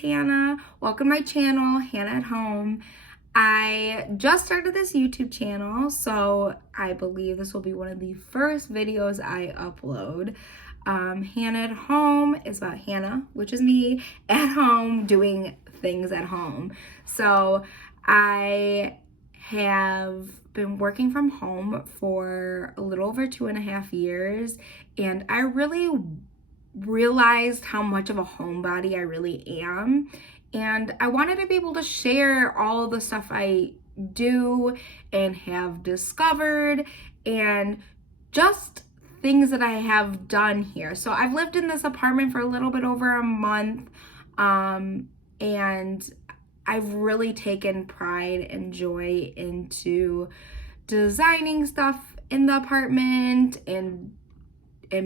Hannah. Welcome to my channel, Hannah at Home. I just started this YouTube channel, so I believe this will be one of the first videos I upload. Hannah at Home is about Hannah, which is me, at home doing things at home. So I have been working from home for a little over 2.5 years, and I really realized how much of a homebody I really am. And I wanted to be able to share all the stuff I do and have discovered and just things that I have done here. So I've lived in this apartment for a little bit over a month, and I've really taken pride and joy into designing stuff in the apartment and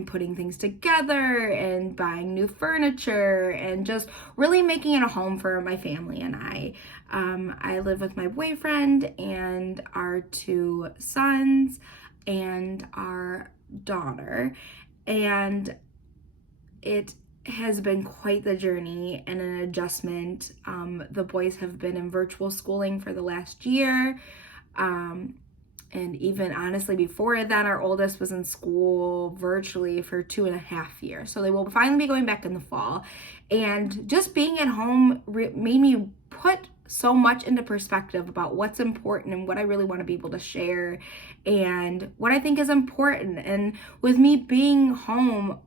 putting things together and buying new furniture and just really making it a home for my family and I. I live with my boyfriend and our 2 sons and our daughter, and it has been quite the journey and an adjustment. The boys have been in virtual schooling for the last year. And even honestly, before that, our oldest was in school virtually for 2.5 years. So they will finally be going back in the fall. And just being at home made me put so much into perspective about what's important and what I really want to be able to share and what I think is important. And with me being home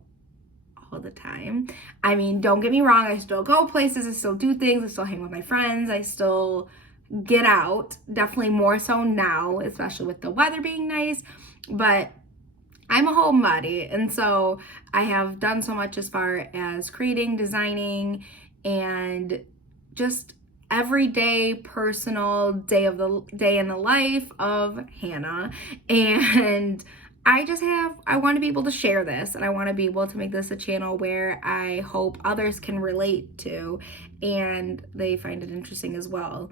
all the time, I mean, don't get me wrong, I still go places, I still do things, I still hang with my friends, I still get out, definitely more so now, especially with the weather being nice, but I'm a homebody, and so I have done so much as far as creating, designing, and just everyday personal day in the life of Hannah. And I want to be able to share this, and I want to be able to make this a channel where I hope others can relate to and they find it interesting as well.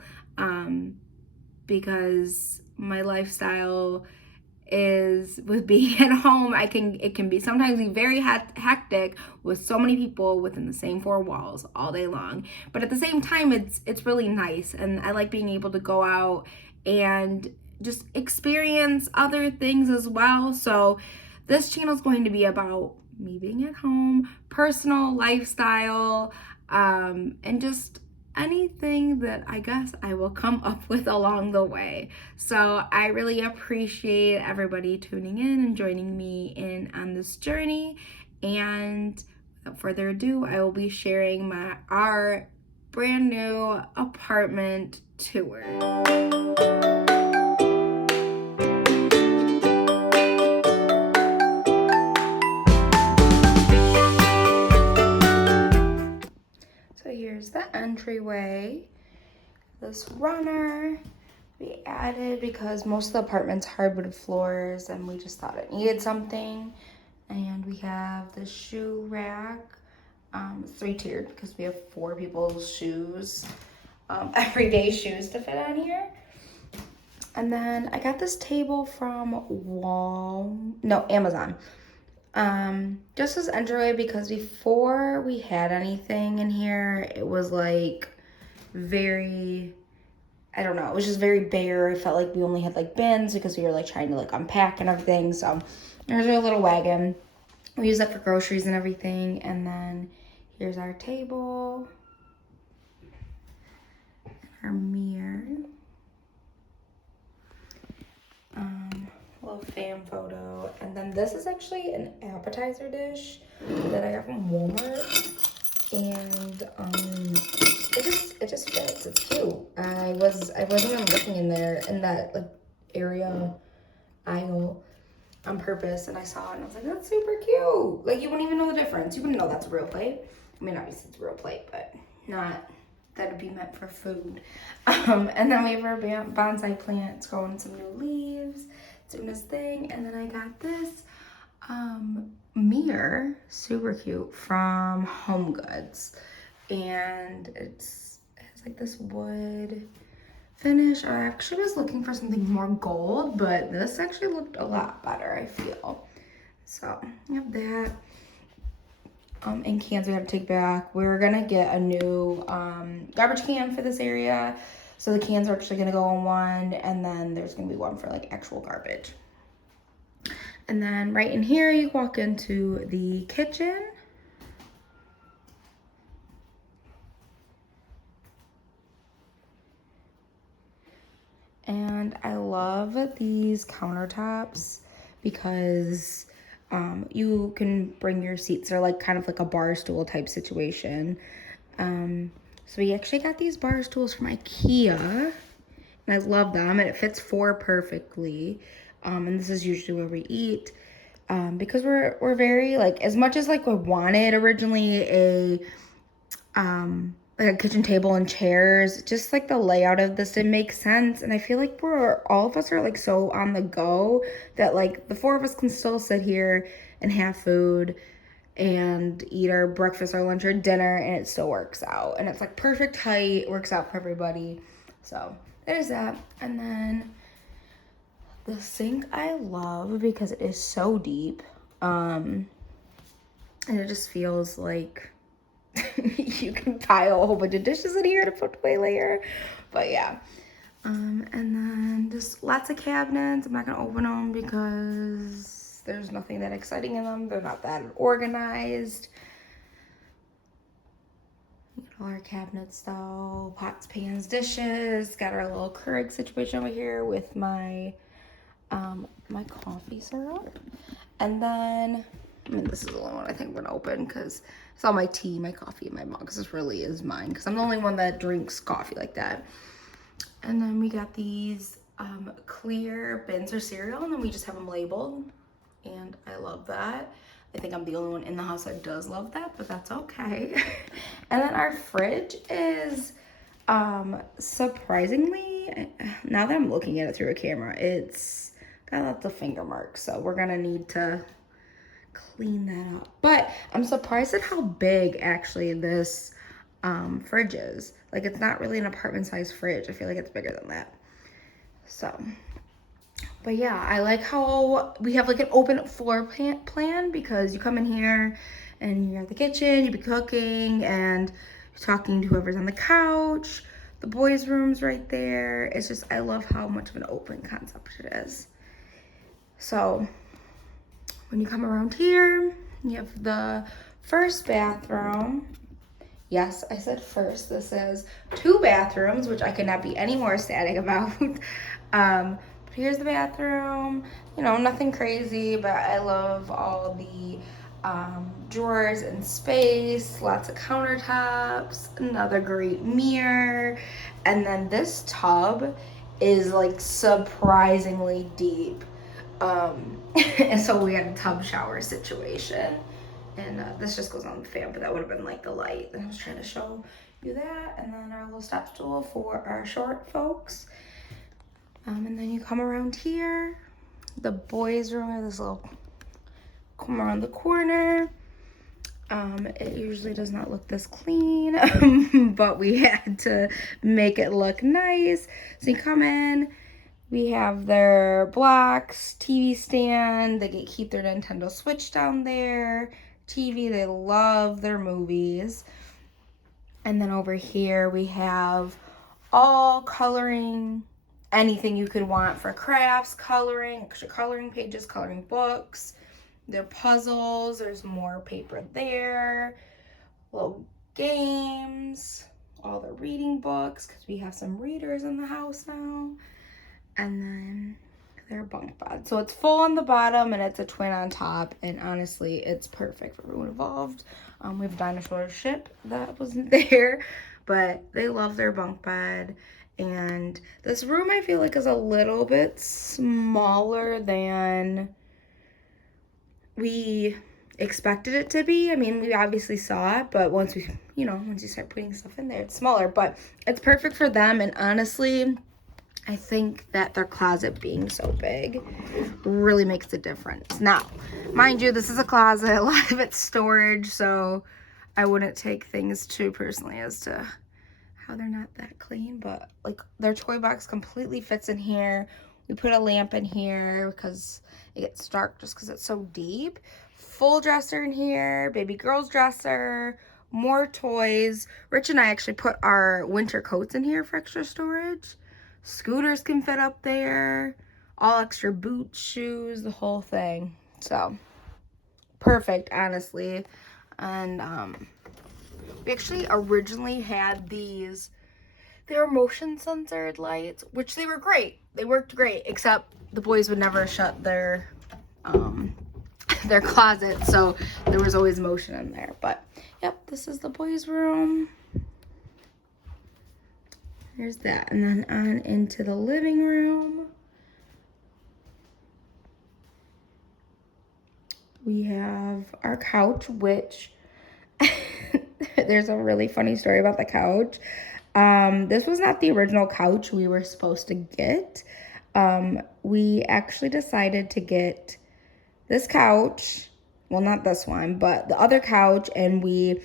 Because my lifestyle is, with being at home, it can be sometimes be very hectic with so many people within the same 4 walls all day long. But at the same time, it's really nice, and I like being able to go out and just experience other things as well. So this channel is going to be about me being at home, personal lifestyle, and just anything that I guess I will come up with along the way. So I really appreciate everybody tuning in and joining me in on this journey. And without further ado, I will be sharing our brand new apartment tour. Here's the entryway. This runner we added because most of the apartment's hardwood floors and we just thought it needed something. And we have the shoe rack. It's 3-tiered because we have 4 people's shoes, everyday shoes to fit on here. And then I got this table from Amazon. Just as Entryway, because before we had anything in here, it was like very, I don't know, it was just very bare. I felt like we only had like bins because we were like trying to like unpack and everything. So there's a little wagon. We use that for groceries and everything. And then here's our table, our mirror. Little fan photo, and then this is actually an appetizer dish that I got from Walmart, and it just fits. It's cute. I wasn't even looking in there in that like area aisle on purpose, and I saw it and I was like, that's super cute. Like, you wouldn't even know the difference. You wouldn't know that's a real plate. I mean, obviously it's a real plate, but not that it'd be meant for food. And then we have our bonsai plant. It's growing some new leaves, doing this thing. And then I got this mirror, super cute, from Home Goods. And it has like this wood finish. I actually was looking for something more gold, but this actually looked a lot better, I feel. So I have that. and cans we have to take back. We're gonna get a new garbage can for this area. So the cans are actually gonna go on one, and then there's gonna be one for like actual garbage. And then right in here, you walk into the kitchen. And I love these countertops because you can bring your seats. They're like kind of like a bar stool type situation. So we actually got these bar stools from Ikea, and I love them, and it fits 4 perfectly. And this is usually where we eat, because we're very like, as much as like we wanted originally like a kitchen table and chairs, just like the layout of this didn't make sense. And I feel like all of us are like so on the go that like the 4 of us can still sit here and have food and eat our breakfast, our lunch, or dinner, and it still works out. And it's like perfect height, works out for everybody. So there's that. And then the sink I love because it is so deep. And it just feels like you can pile a whole bunch of dishes in here to put away later. But yeah. And then just lots of cabinets. I'm not gonna open them because there's nothing that exciting in them. They're not that organized. All our cabinets though, pots, pans, dishes. Got our little Keurig situation over here with my my coffee syrup. And then, I mean, this is the only one I think I'm gonna open because it's all my tea, my coffee, and my mug, because this really is mine because I'm the only one that drinks coffee like that. And then we got these clear bins for cereal, and then we just have them labeled, and I love that. I think I'm the only one in the house that does love that, but that's okay. And then our fridge is surprisingly, now that I'm looking at it through a camera, it's got lots of finger marks, so we're gonna need to clean that up. But I'm surprised at how big actually this fridge is. Like, it's not really an apartment size fridge. I feel like it's bigger than that. So, but yeah, I like how we have like an open floor plan because you come in here and you're at the kitchen, you be cooking and you're talking to whoever's on the couch. The boys' room's right there. It's just, I love how much of an open concept it is. So when you come around here, you have the first bathroom. Yes, I said first. This is 2 bathrooms, which I could not be any more ecstatic about. But here's the bathroom. You know, nothing crazy, but I love all the drawers and space, lots of countertops, another great mirror. And then this tub is like surprisingly deep. And so we had a tub shower situation. And this just goes on the fan, but that would have been like the light. And I was trying to show you that. And then our little step stool for our short folks. And then you come around here. The boys' room, this little come around the corner. It usually does not look this clean, but we had to make it look nice. So you come in. We have their blocks, TV stand. They get keep their Nintendo Switch down there. TV, they love their movies. And then over here we have all coloring, anything you could want for crafts, coloring, extra coloring pages, coloring books, their puzzles. There's more paper there, little games, all the reading books because we have some readers in the house now. And then their bunk bed. So it's full on the bottom and it's a twin on top. And honestly, it's perfect for everyone involved. We have a dinosaur ship that wasn't there, but they love their bunk bed. And this room I feel like is a little bit smaller than we expected it to be. I mean, we obviously saw it, but once you start putting stuff in there, it's smaller. But it's perfect for them. And honestly, I think that their closet being so big really makes a difference. Now, mind you, this is a closet. A lot of it's storage, so I wouldn't take things too personally as to how they're not that clean. But, like, their toy box completely fits in here We put a lamp in here because it gets dark just because it's so deep. Full dresser in here, baby girl's dresser, more toys. Rich and I actually put our winter coats in here for extra storage. Scooters can fit up there. All extra boots, shoes, the whole thing. So, perfect, honestly. And we actually originally had these, they were motion censored lights, which they were great. They worked great, except the boys would never shut their closet, so there was always motion in there. But yep, this is the boys' room. There's that, and then on into the living room. We have our couch, which there's a really funny story about the couch. This was not the original couch we were supposed to get. We actually decided to get this couch, well, not this one, but the other couch, and we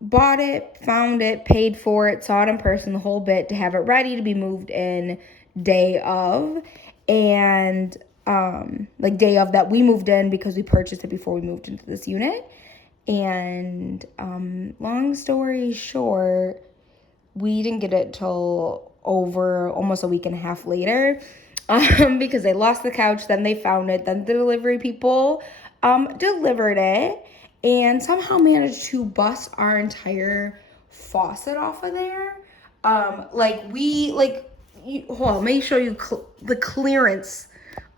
bought it, found it, paid for it, saw it in person, the whole bit, to have it ready to be moved in day of. And like day of that we moved in, because we purchased it before we moved into this unit. And long story short, we didn't get it till over almost a week and a half later, because they lost the couch, then they found it, then the delivery people delivered it, and somehow managed to bust our entire faucet off of there. Hold on, let me show you the clearance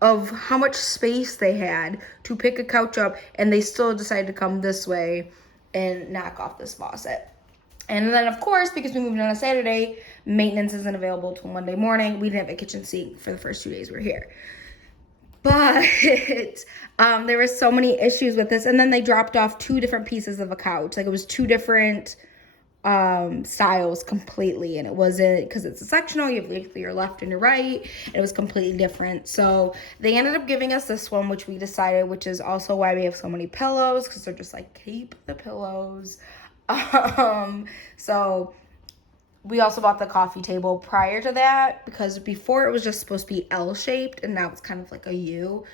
of how much space they had to pick a couch up, and they still decided to come this way and knock off this faucet. And then, of course, because we moved on a Saturday, maintenance isn't available till Monday morning. We didn't have a kitchen sink for the first 2 days we were here. But there were so many issues with this. And then they dropped off 2 different pieces of a couch. Like, it was 2 different styles completely. And it wasn't, because it's a sectional, you have your left and your right. And it was completely different. So they ended up giving us this one, which we decided, which is also why we have so many pillows, because they're just like, keep the pillows. So we also bought the coffee table prior to that, because before it was just supposed to be L-shaped, and now it's kind of like a U.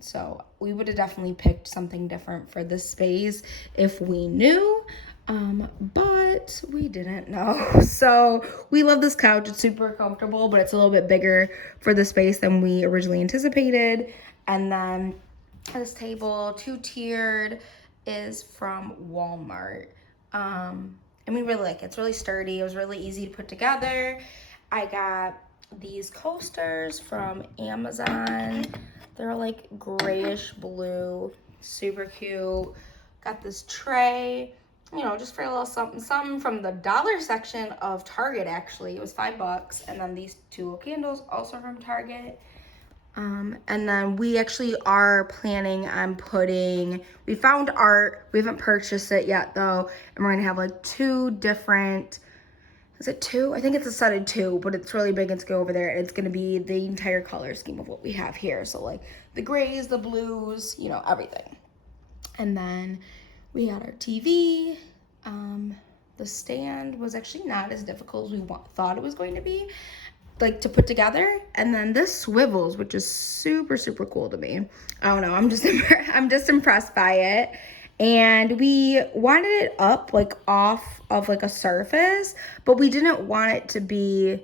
So we would have definitely picked something different for this space if we knew, but we didn't know. So we love this couch. It's super comfortable, but it's a little bit bigger for the space than we originally anticipated. And then this table, 2-tiered, is from Walmart. And we really like it. It's really sturdy. It was really easy to put together. I got these coasters from Amazon. They're like grayish blue, super cute. Got this tray, you know, just for a little something from the dollar section of Target, actually. It was $5. And then these 2 little candles, also from Target. And then we actually are planning on we found art, we haven't purchased it yet though, and we're gonna have like 2 different, is it 2? I think it's a set of 2, but it's really big. It's go over there, and it's gonna be the entire color scheme of what we have here. So like the grays, the blues, you know, everything. And then we got our TV. The stand was actually not as difficult as we thought it was going to be, like, to put together. And then this swivels, which is super, super cool to me. I don't know, I'm just impressed by it. And we wanted it up, like, off of like a surface, but we didn't want it to be,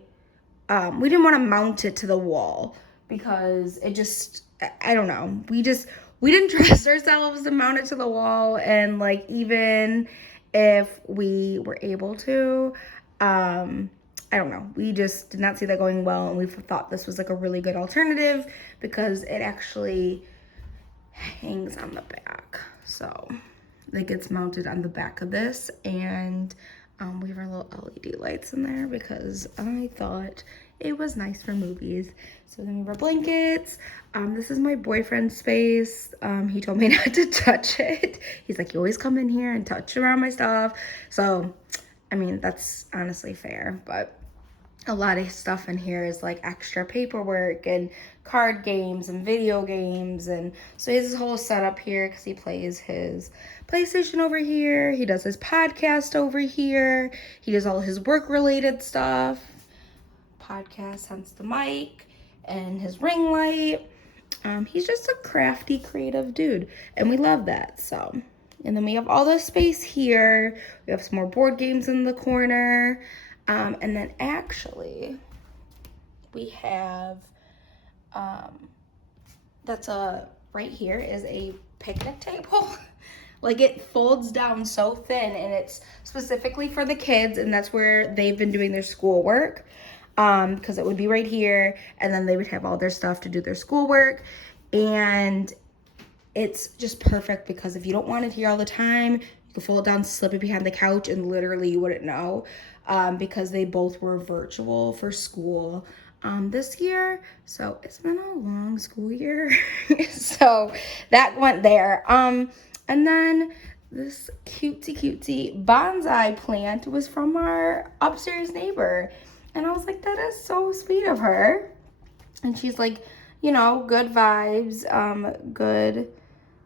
we didn't want to mount it to the wall, because it just, I don't know, we didn't trust ourselves to mount it to the wall. And like, even if we were able to, I don't know, we just did not see that going well, and we thought this was like a really good alternative because it actually hangs on the back. So it gets mounted on the back of this, and we have our little LED lights in there because I thought it was nice for movies. So then we have our blankets. This is my boyfriend's space. He told me not to touch it. He's like, you always come in here and touch around my stuff. So, I mean, that's honestly fair, but a lot of stuff in here is like extra paperwork and card games and video games. And so he has this whole setup here because he plays his PlayStation over here. He does his podcast over here. He does all his work related stuff. Podcast, hence the mic. and his ring light. He's just a crafty, creative dude, and we love that. So, and then we have all this space here. We have some more board games in the corner. And then actually, we have, right here is a picnic table. Like, it folds down so thin, and it's specifically for the kids, and that's where they've been doing their schoolwork. Because it would be right here, and then they would have all their stuff to do their schoolwork. And it's just perfect because if you don't want it here all the time, you can fold it down, slip it behind the couch, and literally you wouldn't know. Because they both were virtual for school this year. So it's been a long school year. So that went there. And then this cutesy bonsai plant was from our upstairs neighbor. And I was like, that is so sweet of her. And she's like, you know, good vibes, good,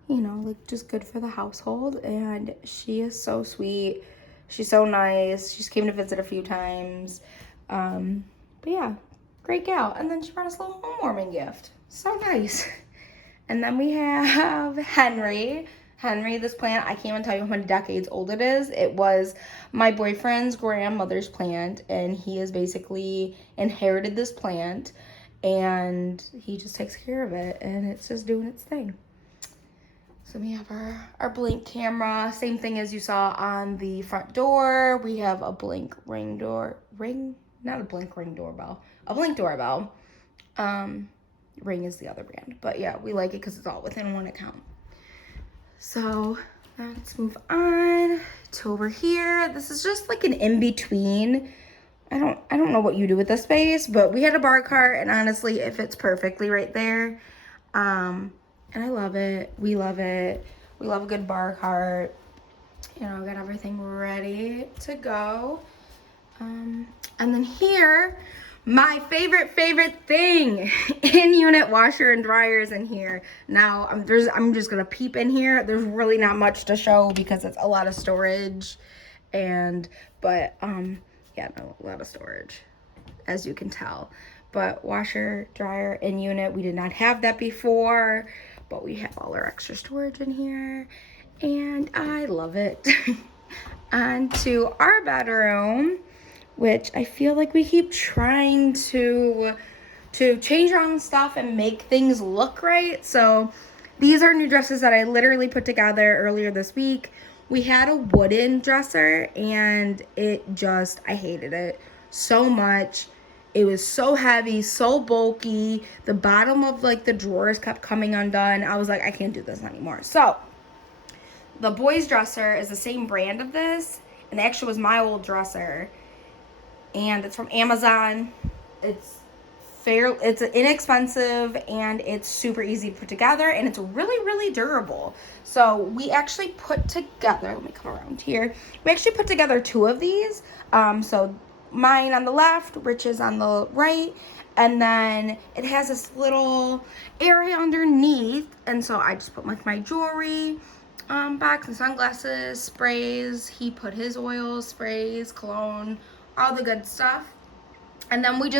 you know, like just good for the household. And she is so sweet. She's so nice. She's came to visit a few times. But yeah, great gal. And then she brought us a little homewarming gift. So nice. And then we have Henry. Henry, this plant, I can't even tell you how many decades old it is. It was my boyfriend's grandmother's plant, and he has basically inherited this plant, and he just takes care of it, and it's just doing its thing. So we have our blink camera, same thing as you saw on the front door. We have a blink doorbell. A blink doorbell. Ring is the other brand, but yeah, we like it because it's all within one account. So let's move on to over here. This is just like an in-between. I don't know what you do with this space, but we had a bar cart, and honestly, it fits perfectly right there. And I love it. We love it. We love a good bar cart. You know, got everything ready to go. And then here, my favorite thing, in-unit washer and dryers in here. Now, I'm just gonna peep in here. There's really not much to show because it's a lot of storage, yeah, no, a lot of storage, as you can tell. But washer, dryer, in-unit, we did not have that before, but we have all our extra storage in here, and I love it. On to our bedroom, which I feel like we keep trying to change around stuff and make things look right. So these are new dresses that I literally put together earlier this week. We had a wooden dresser, and I hated it so much. It was so heavy, so bulky. The bottom of like the drawers kept coming undone. I was like, I can't do this anymore. So the boys' dresser is the same brand of this, and it actually was my old dresser. And it's from Amazon. It's inexpensive, and it's super easy to put together, and it's really, really durable. So we actually put together, let me come around here. We actually put together two of these. So mine on the left, Rich's on the right, and then it has this little area underneath, and so I just put like my jewelry box and sunglasses, sprays. He put his oils, sprays, cologne, all the good stuff. And then we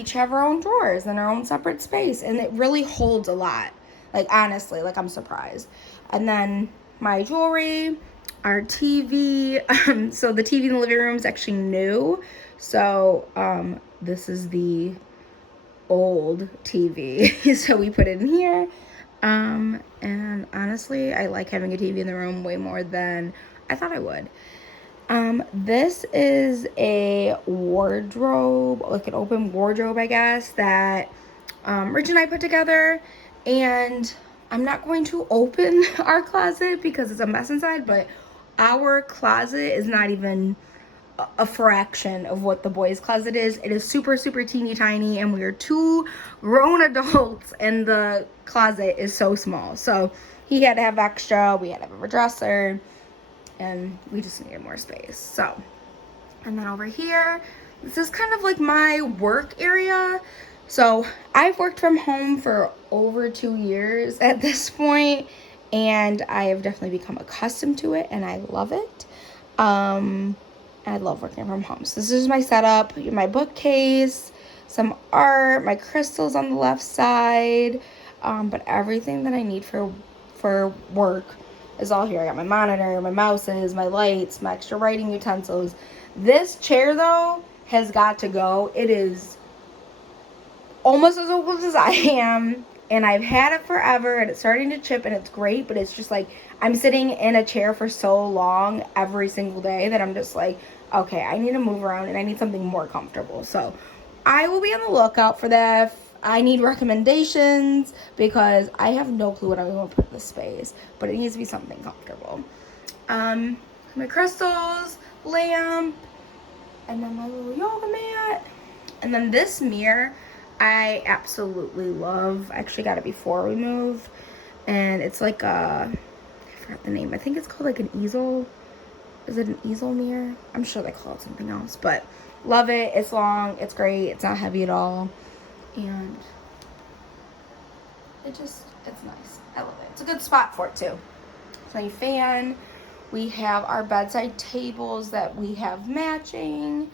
each have our own drawers and our own separate space, and it really holds a lot. Like, honestly, like, I'm surprised. And then my jewelry, our TV. So the TV in the living room is actually new. So this is the old TV. So we put it in here. And honestly, I like having a TV in the room way more than I thought I would. This is a wardrobe, like an open wardrobe, I guess, that Rich and I put together. And I'm not going to open our closet because it's a mess inside, but our closet is not even a fraction of what the boys' closet is. It is super, super teeny tiny, and we are two grown adults, and the closet is so small. So he had to have extra, we had to have a dresser, and we just needed more space. So, and then over here, this is kind of like my work area. So I've worked from home for over 2 years at this point, and I have definitely become accustomed to it, and I love it. I love working from home. So this is my setup, my bookcase, some art, my crystals on the left side, but everything that I need for work is all here. I got my monitor, my mouses, my lights, my extra writing utensils. This chair though has got to go. It is almost as old as I am, and I've had it forever, and it's starting to chip, and it's great, but it's just like I'm sitting in a chair for so long every single day that I'm just like, okay, I need to move around and I need something more comfortable. So I will be on the lookout for that. I need recommendations because I have no clue what I'm going to put in this space, but it needs to be something comfortable. My crystals, lamp, and then my little yoga mat, and then this mirror I absolutely love. I actually got it before we moved, and it's like I forgot the name. I think it's called like an easel. Is it an easel mirror? I'm sure they call it something else, but love it. It's long, it's great, it's not heavy at all, and it's nice. I love it. It's a good spot for it too. It's my fan. We have our bedside tables that we have matching,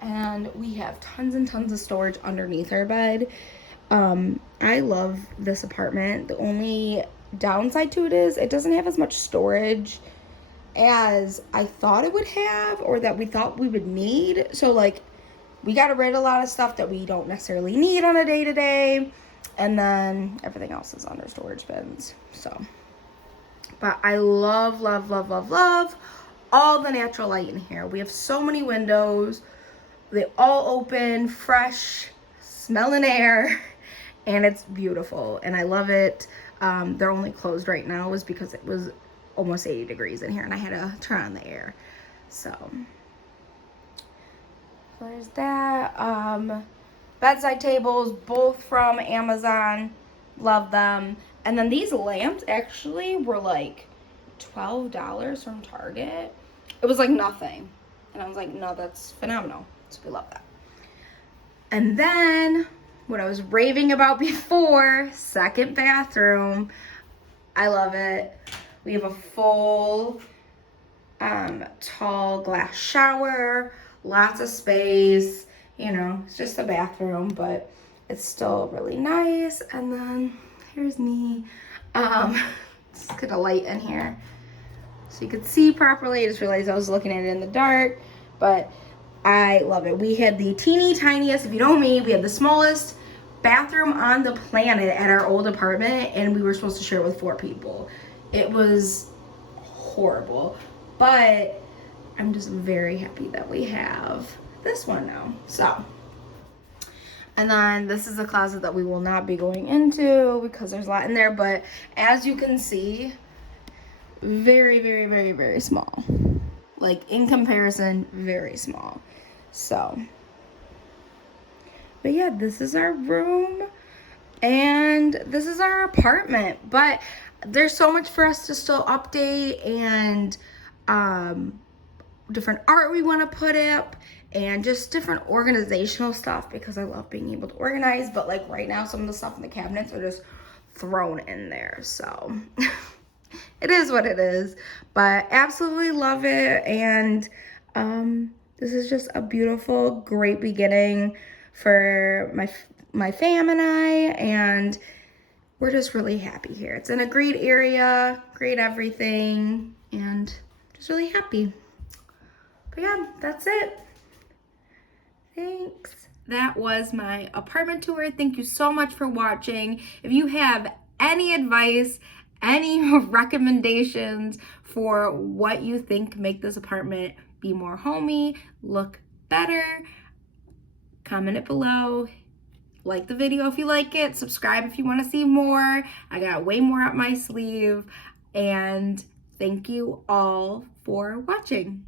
and we have tons and tons of storage underneath our bed. I love this apartment. The only downside to it is it doesn't have as much storage as I thought it would have, or that we thought we would need. So like we got rid of a lot of stuff that we don't necessarily need on a day-to-day, and then everything else is under storage bins. So, but I love all the natural light in here. We have so many windows. They all open, fresh, smelling air, and it's beautiful, and I love it. They're only closed right now was because it was almost 80 degrees in here, and I had to turn on the air. So there's that. Bedside tables, both from Amazon. Love them. And then these lamps actually were like $12 from Target. It was like nothing. And I was like, no, that's phenomenal. So we love that. And then what I was raving about before, second bathroom. I love it. We have a full tall glass shower, lots of space. You know, it's just a bathroom, but it's still really nice. And then here's me. Just get a light in here so you could see properly. I just realized I was looking at it in the dark, but I love it. We had the teeny tiniest, if you know me, we had the smallest bathroom on the planet at our old apartment, and we were supposed to share it with 4 people. It was horrible, but I'm just very happy that we have this one now. So, and then this is a closet that we will not be going into because there's a lot in there, but as you can see, very small. Like in comparison, very small. So, but yeah, this is our room and this is our apartment, but there's so much for us to still update, and different art we want to put up, and just different organizational stuff, because I love being able to organize. But like right now, some of the stuff in the cabinets are just thrown in there, so it is what it is. But absolutely love it, and this is just a beautiful, great beginning for my fam and I, and we're just really happy here. It's in a great area, great everything, and just really happy. But yeah, that's it. Thanks. That was my apartment tour. Thank you so much for watching. If you have any advice, any recommendations for what you think make this apartment be more homey, look better, comment it below. Like the video if you like it, subscribe if you want to see more. I got way more up my sleeve, and thank you all for watching.